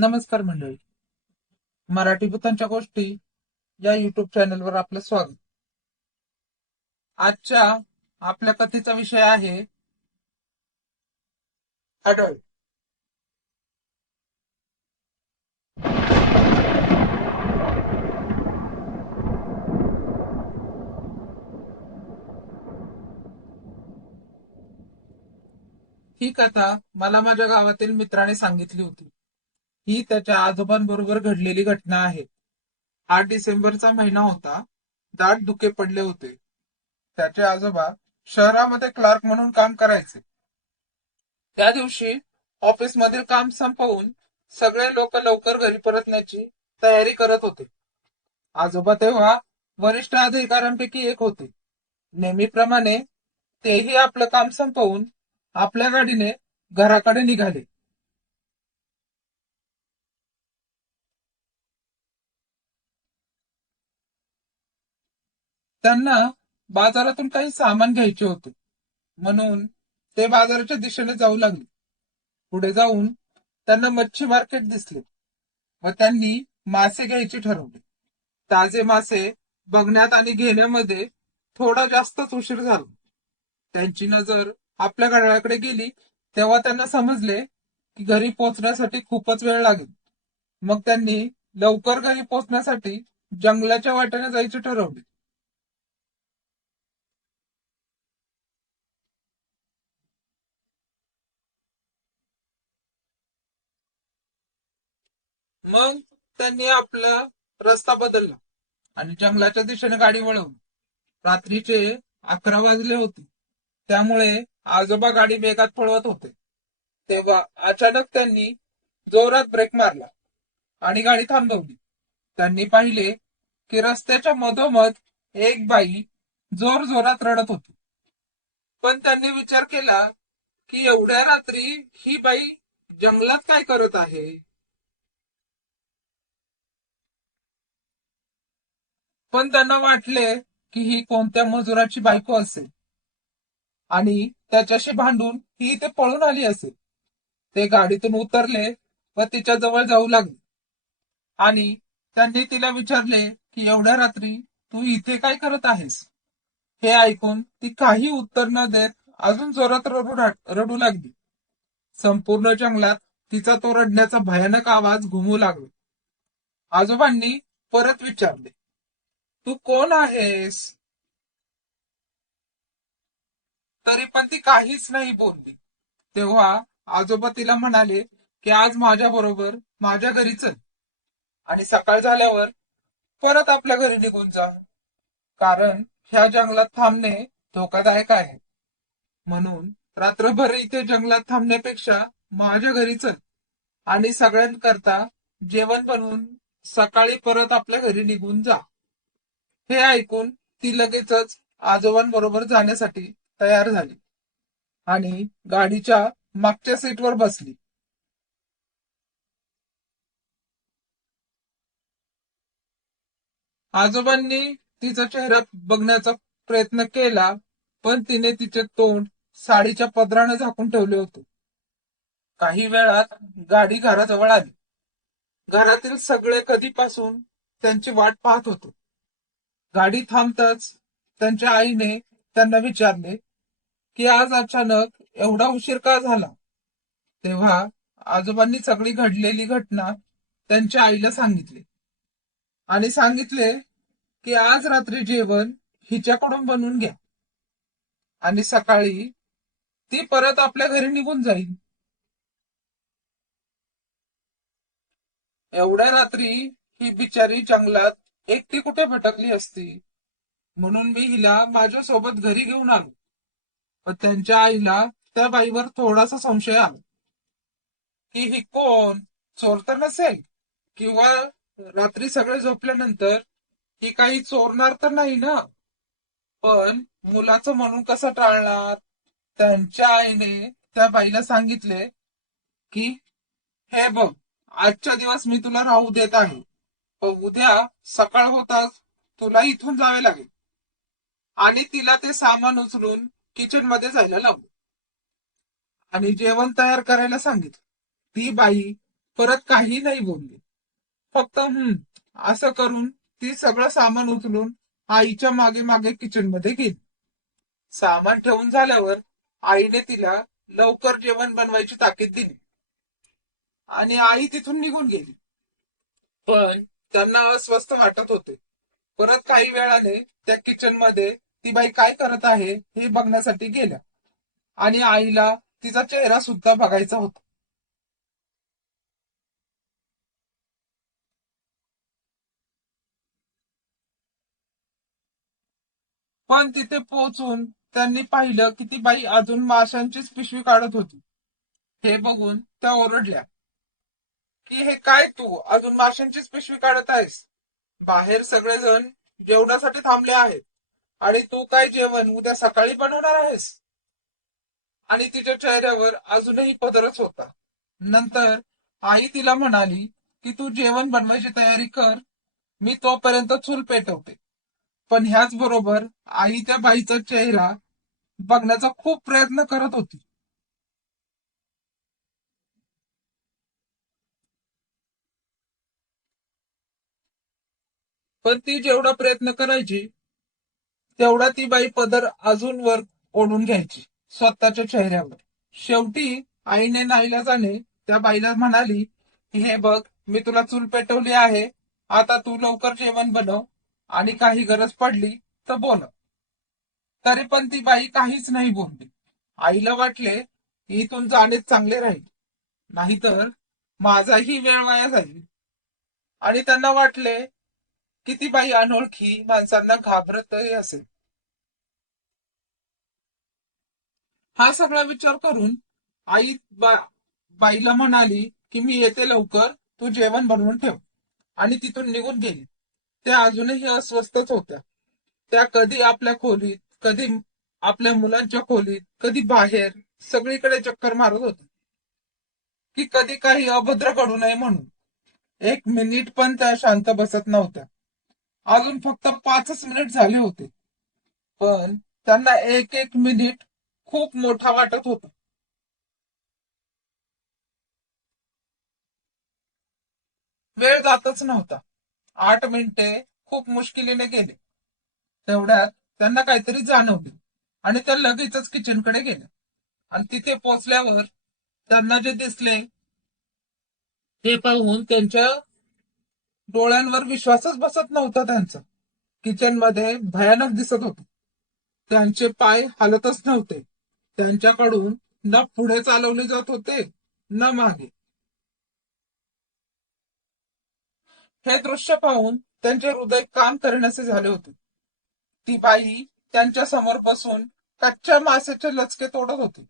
नमस्कार मंडळी. मराठी भूतांच्या गोष्टी या युट्यूब चॅनलवर आपलं स्वागत. आजच्या आपल्या कथेचा विषय आहे आढळ. ही कथा मला माझ्या गावातील मित्राने सांगितली होती. ही त्याच्या आजोबांबरोबर घडलेली घटना आहे. 8 डिसेंबरचा महिना होता. दाट धुके पडले होते. त्याचे आजोबा शहरामध्ये क्लार्क म्हणून काम करायचे. त्या दिवशी ऑफिसमधील काम संपवून सगळे लोक लवकर घरी परतण्याची तयारी करत होते. आजोबा तेव्हा वरिष्ठ अधिकाऱ्यांपैकी एक होते. नेहमीप्रमाणे तेही आपलं काम संपवून आपल्या गाडीने घराकडे निघाले. त्यांना बाजारातून काही सामान घ्यायचे होते, म्हणून ते बाजाराच्या दिशेने जाऊ लागले. पुढे जाऊन त्यांना मच्छी मार्केट दिसले व त्यांनी मासे घ्यायचे ठरवले. ताजे मासे बघण्यात आणि घेण्यामध्ये थोडा जास्तच उशीर झाला. त्यांची नजर आपल्या घड्याळाकडे गेली तेव्हा त्यांना समजले की घरी पोहोचण्यासाठी खूपच वेळ लागेल. मग त्यांनी लवकर घरी पोहोचण्यासाठी जंगलाच्या वाटेने जायचे ठरवले. मग त्यांनी आपला रस्ता बदलला आणि जंगलाच्या दिशेने गाडी वळवली. रात्रीचे 11 वाजले होते, त्यामुळे आजोबा गाडी वेगात पळवत होते. तेव्हा अचानक त्यांनी जोरात ब्रेक मारला आणि गाडी थांबवली. त्यांनी पाहिले की रस्त्याच्या मधोमध एक बाई जोर जोरात रडत होती. पण त्यांनी विचार केला की एवढ्या रात्री ही बाई जंगलात काय करत आहे. पण त्यांना वाटले की ही कोणत्या मजुराची बायको असेल आणि त्याच्याशी भांडून ही इथे पळून आली असेल. ते गाडीतून उतरले व तिच्या जवळ जाऊ लागले आणि त्यांनी तिला विचारले की एवढ्या रात्री तू इथे काय करत आहेस. हे ऐकून ती काही उत्तर न देत अजून जोरात रडू लागली. संपूर्ण जंगलात तिचा तो रडण्याचा भयानक आवाज घुमू लागला. आजोबांनी परत विचारले, तू कोण आहेस. तरी पण ती काहीच नाही बोलली. तेव्हा आजोबा तिला म्हणाले की आज माझ्या बरोबर माझ्या घरी चल आणि सकाळ झाल्यावर परत आपल्या घरी निघून जा, कारण ह्या जंगलात थांबणे धोकादायक आहे. म्हणून रात्रभर इथे जंगलात थांबण्यापेक्षा माझ्या घरी चल आणि सगळ्यांकरता जेवण बनवून सकाळी परत आपल्या घरी निघून जा. हे ऐकून ती लगेचच आजोबांबरोबर जाण्यासाठी तयार झाली आणि गाडीच्या मागच्या सीटवर बसली. आजोबांनी तिचा चेहरा बघण्याचा प्रयत्न केला, पण तिने तिचे तोंड साडीच्या पदराने झाकून ठेवले होते. काही वेळात गाडी घराजवळ आली. घरातील सगळे कधीपासून त्यांची वाट पाहत होते. गाडी थांबताच त्यांच्या आईने त्यांना विचारले की आज अचानक एवढा उशीर का झाला. तेव्हा आजोबांनी सगळी घडलेली घटना त्यांच्या आईला सांगितली आणि सांगितले की आज रात्री जेवण हिच्याकडून बनवून घ्या आणि सकाळी ती परत आपल्या घरी निघून जाईल. एवढ्या रात्री ही बिचारी जंगलात एकटी कुठे भटकली असती, म्हणून मी हिला माझ्या सोबत घरी घेऊन आलो. पण त्यांच्या आईला त्या बाईवर थोडासा संशय आला की ही कोण, चोर तर नसेल, किंवा रात्री सगळे झोपल्यानंतर ही काही चोरणार तर नाही ना. पण मुलाचं म्हणून कसं टाळणार. त्यांच्या आईने त्या बाईला सांगितले की हे बघ, आजच्या दिवस मी तुला राहू देत आहे, पण उद्या सकाळ होताच तुला इथून जावे लागेल. आणि तिला ते सामान उचलून किचन मध्ये जायला लावलं आणि जेवण तयार करायला सांगितलं. ती बाई परत काही नाही बोलली. फक्त असं करून ती सगळं सामान उचलून आईच्या मागे मागे किचन मध्ये गेली. सामान ठेवून झाल्यावर आईने तिला लवकर जेवण बनवायची ताकीद दिली आणि आई तिथून निघून गेली. पण त्यांना अस्वस्थ वाटत होते. परत काही वेळाने त्या किचन मध्ये ती बाई काय करत आहे हे बघण्यासाठी गेल्या आणि आईला तिचा चेहरा सुद्धा बघायचा होता. पण तिथे पोहोचून त्यांनी पाहिलं की ती बाई अजून माशांचीच पिशवी काढत होती. हे बघून त्या ओरडल्या की हे काय तू अजून माशांचीच पिशवी काढत आहेस? बाहेर सगळेजण जेवणासाठी थांबले आहेत आणि तू काय जेवण उद्या सकाळी बनवणार आहेस? आणि तिच्या चेहऱ्यावर अजूनही पदरच होता. नंतर आई तिला म्हणाली की तू जेवण बनवायची तयारी कर, मी तोपर्यंत चूल पेटवते. पण ह्याच बरोबर आई त्या बाईचा चेहरा बघण्याचा खूप प्रयत्न करत होती. पण ती जेवढा प्रयत्न करायची तेवढा ती बाई पदर अजून वर ओढून घ्यायची स्वतःच्या चेहऱ्यावर. शेवटी आईने नाईलाजाने त्या बाईला म्हणाली की हे बघ, मी तुला चूल पेटवली आहे, आता तू लवकर जेवण बनव आणि काही गरज पडली तर बोल. तरी पण ती बाई काहीच नाही बोलली. आईला वाटले इथून जाणेच चांगले राहील, नाहीतर माझाही वेळ वाया जाईल. आणि त्यांना वाटले की ती बाई अनोळखी माणसांना घाबरतही असेल. हा सगळा विचार करून आई बाईला म्हणाली की मी येते लवकर, तू जेवण बनवून ठेव, आणि तिथून निघून गेली. त्या अजूनही अस्वस्थच होत्या. त्या कधी आपल्या खोलीत, कधी आपल्या मुलांच्या खोलीत, कधी बाहेर, सगळीकडे चक्कर मारत होत्या की कधी काही अभद्र घडू नये म्हणून. एक मिनिट पण त्या शांत बसत नव्हत्या. अजून फक्त 5च मिनिट झाले होते, पण त्यांना एक एक मिनिट खूप मोठा वाटत होता. वेळ जातच नव्हता. 8 मिनिटे खूप मुश्किलीने गेले. तेवढ्यात त्यांना काहीतरी जाणवले आणि त्या लगेचच किचनकडे गेल्या. आणि तिथे पोचल्यावर त्यांना जे दिसले ते पाहून त्यांच्या डोळ्यांवर विश्वासच बसत नव्हता त्यांचा. किचन मध्ये भयानक दिसत होते. त्यांचे पाय हलतच नव्हते. त्यांच्याकडून न पुढे चालवले जात होते न मागे. हे दृश्य पाहून त्यांचे हृदय काम करण्याचे झाले होते. ती बाई त्यांच्या समोर बसून कच्च्या माशाचे लचके तोडत होती.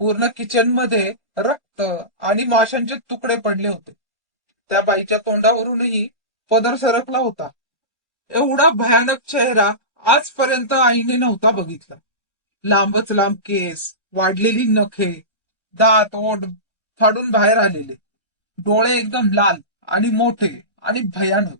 पूर्ण किचन मध्ये रक्त आणि माशांचे तुकडे पडले होते. त्या बाईच्या तोंडावरूनही पदर सरकला होता. एवढा भयानक चेहरा आजपर्यंत आईने नव्हता बघितला. लांबच लांब केस, वाढलेली नखे, दात ओठ फाडून बाहेर आलेले, डोळे एकदम लाल आणि मोठे आणि भयानक.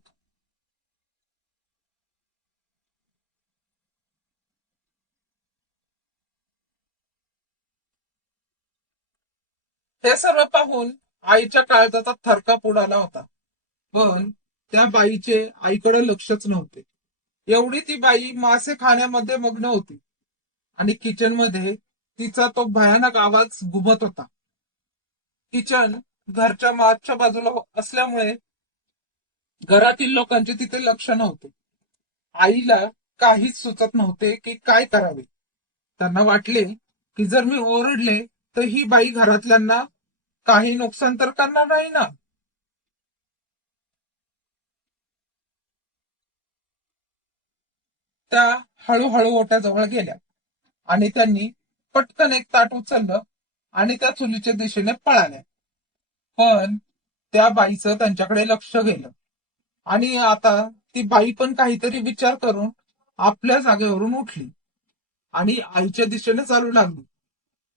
हे सर्व पाहून आईच्या काळजाचा थरकाप उडाला होता. पण त्या बाईचे आईकडे लक्षच नव्हते. एवढी ती बाई मासे खाण्यामध्ये मग्न होती आणि किचन मध्ये तिचा तो भयानक आवाज घुमत होता. किचन घरच्या मागच्या बाजूला असल्यामुळे घरातील लोकांचे तिथे लक्ष नव्हते. आईला काहीच सुचत नव्हते की काय करावे. त्यांना वाटले की जर मी ओरडले तर ही बाई घरातल्यांना काही नुकसान तर करणार नाही ना. त्या हळूहळू ओट्याजवळ गेल्या आणि त्यांनी पटकन एक ताट उचललं आणि त्या चुलीच्या दिशेने पळाल्या. पण त्या बाईचं त्यांच्याकडे लक्ष गेलं आणि आता ती बाई पण काहीतरी विचार करून आपल्या जागेवरून उठली आणि आईच्या दिशेने चालू लागली.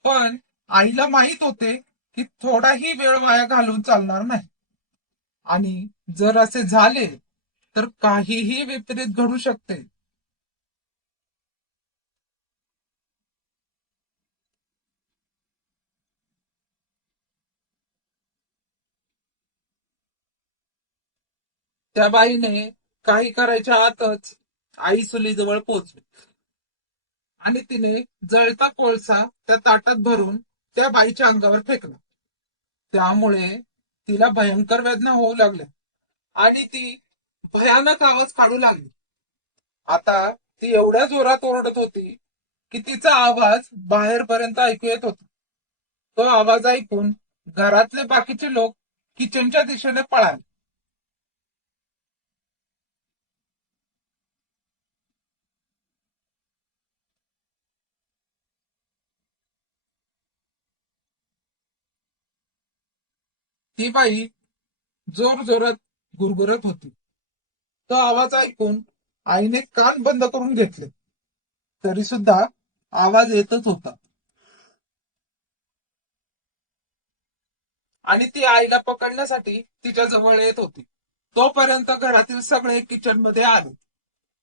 पण आईला माहित होते की थोडाही वेळ वाया घालून चालणार नाही, आणि जर असे झाले तर काहीही विपरीत घडू शकते. त्या बाईने काही करायच्या आतच आई चुलीजवळ पोहोचली आणि तिने जळता कोळसा त्या ताटात भरून त्या बाईच्या अंगावर फेकला. त्यामुळे तिला भयंकर वेदना होऊ लागल्या आणि ती भयानक आवाज काढू लागली. आता ती एवढ्या जोरात ओरडत होती की तिचा आवाज बाहेरपर्यंत ऐकू येत होता. तो आवाज ऐकून घरातले बाकीचे लोक किचनच्या दिशेने पळाले. ती बाई जोर जोरात गुरगुरत होती. तो आवाज ऐकून आईने कान बंद करून घेतले, तरी सुद्धा आवाज येतच होता आणि ती आईला पकडण्यासाठी तिच्या जवळ येत होती. तोपर्यंत घरातील सगळे किचन मध्ये आले.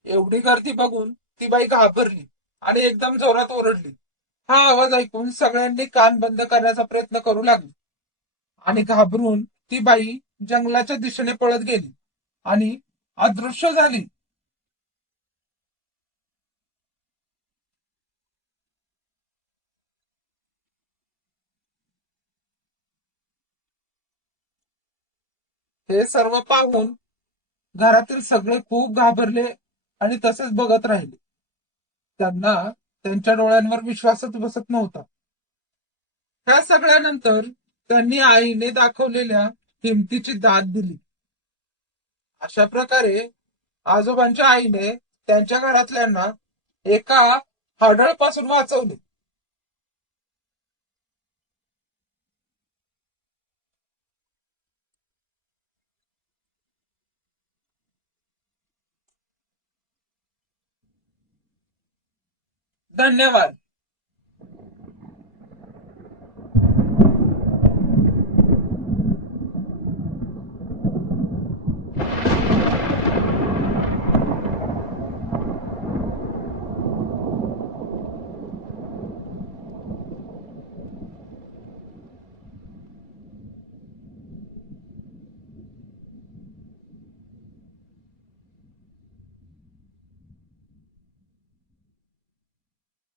एवढी गर्दी बघून ती बाई घाबरली आणि एकदम जोरात ओरडली. हा आवाज ऐकून सगळ्यांनी कान बंद करण्याचा प्रयत्न करू लागले आणि घाबरून ती बाई जंगलाच्या दिशेने पळत गेली आणि अदृश्य झाली. हे सर्व पाहून घरातील सगळे खूप घाबरले आणि तसेच बघत राहिले. त्यांना त्यांच्या डोळ्यांवर विश्वासच बसत नव्हता. ह्या सगळ्यानंतर त्यांनी आईने दाखवलेल्या हिमतीची दाद दिली. अशा प्रकारे आजोबांच्या आईने त्यांच्या घरातल्यांना एका हाडळपासून वाचवले. धन्यवाद.